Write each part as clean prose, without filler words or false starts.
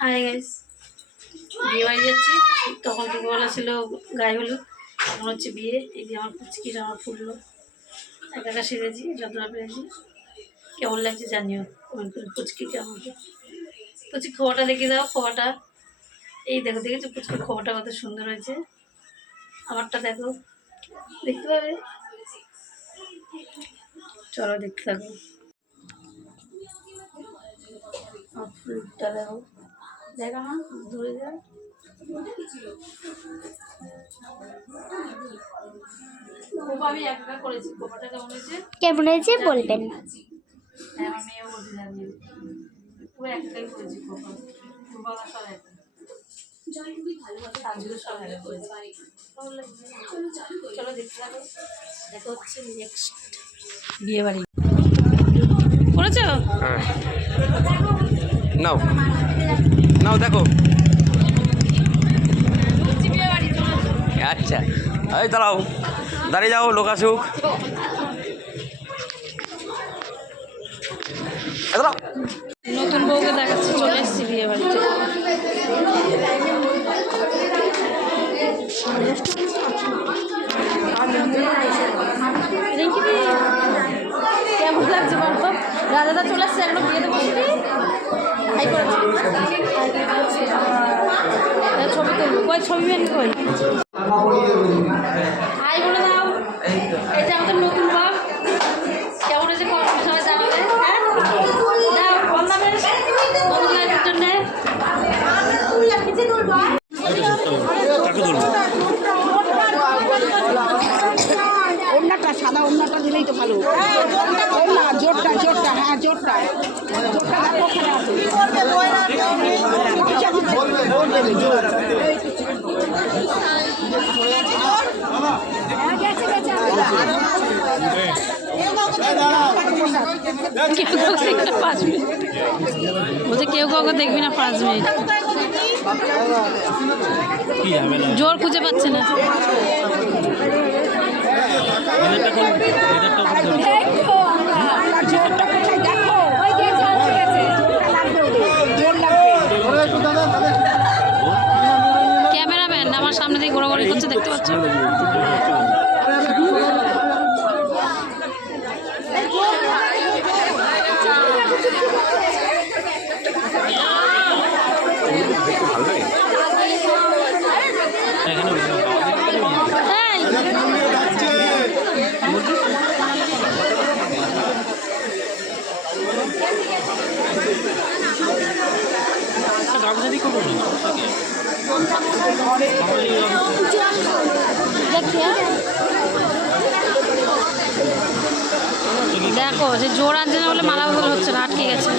Hi guys, বিয়ে বাড়ি যাচ্ছি। তখন দুপুরবেলা ছিল গায়ে হলুদ, এখন হচ্ছে বিয়ে। এই যে আমার পুচকিটা আমার ফুললো, একা একা সেরেছি যতটা পেরেছি। কেমন লাগছে জানিও কমেন্ট করে। পুচকি কেমন, পুচকি খোয়াটা দেখিয়ে দাও। খোয়াটা এই দেখো, দেখেছো পুচকি খোয়াটা কত সুন্দর হয়েছে। আমারটা দেখো, দেখতে পাবে। চলো দেখতে থাকো। ফুলটা দেখো, দেখা না দূরে যায়। আমি একা করেছি। খোপাটা কেমন হয়েছে? কেমন হয়েছে বলবেন। হ্যাঁ, আমার মেয়েও বলতে জানি পুরো একাই করেছি। খোপা খোপা সব একা। চলো দেখতে থাকো। দেখা হচ্ছে নেক্সট বিয়ে বাড়ি। করেছো? হ্যাঁ, নাও নাও দেখো। আচ্ছা, এই দাঁড়াও, দাঁড়িয়ে যাও, লোক আসুক। নতুন বউকে দেখাচ্ছি, চলে এসেছি বিয়ে বাড়িতে। কেমন লাগছে বলতো? রাজাদা চলে আসছে, এখন বিয়েতে বসবি। ছবি তুলবো, কই ছবি মেন কই? হাই বলে দাও। এই যে আমাদের নতুন বাপ, কেমন হয়েছে সবাই জানাবে। হ্যাঁ, নতুন লাইফের জন্য ওড়নাটা, সাদা ওড়নাটা দিলেই তো ভালো। ওড়না জোরটা, জোরটা, হ্যাঁ জোরটা, জোরটা দেখো ওখানে আছে। বলছে কেউ কাউকে দেখবি না 5 মিনিট। জোর খুঁজে পাচ্ছে না। ক্যামেরাম্যান আমার সামনে দিয়ে ঘোরাঘুরি করছে, দেখতে পাচ্ছ? দেখো, যে জোর আনছে না বলে মালা বদল হচ্ছে না, আটকে গেছে।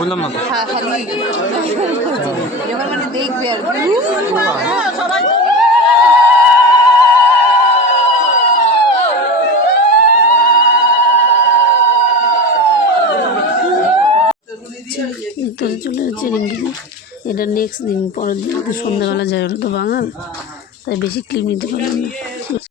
বললাম না মানে দেখবে আর সবাই। চলে যাচ্ছে রিঙ্গিনি। এটা নেক্সট দিন, পরের দিন সন্ধ্যাবেলা যায়। ওটা তো বাঙাল, তাই বেশি ক্লিপ নিতে পারলাম না।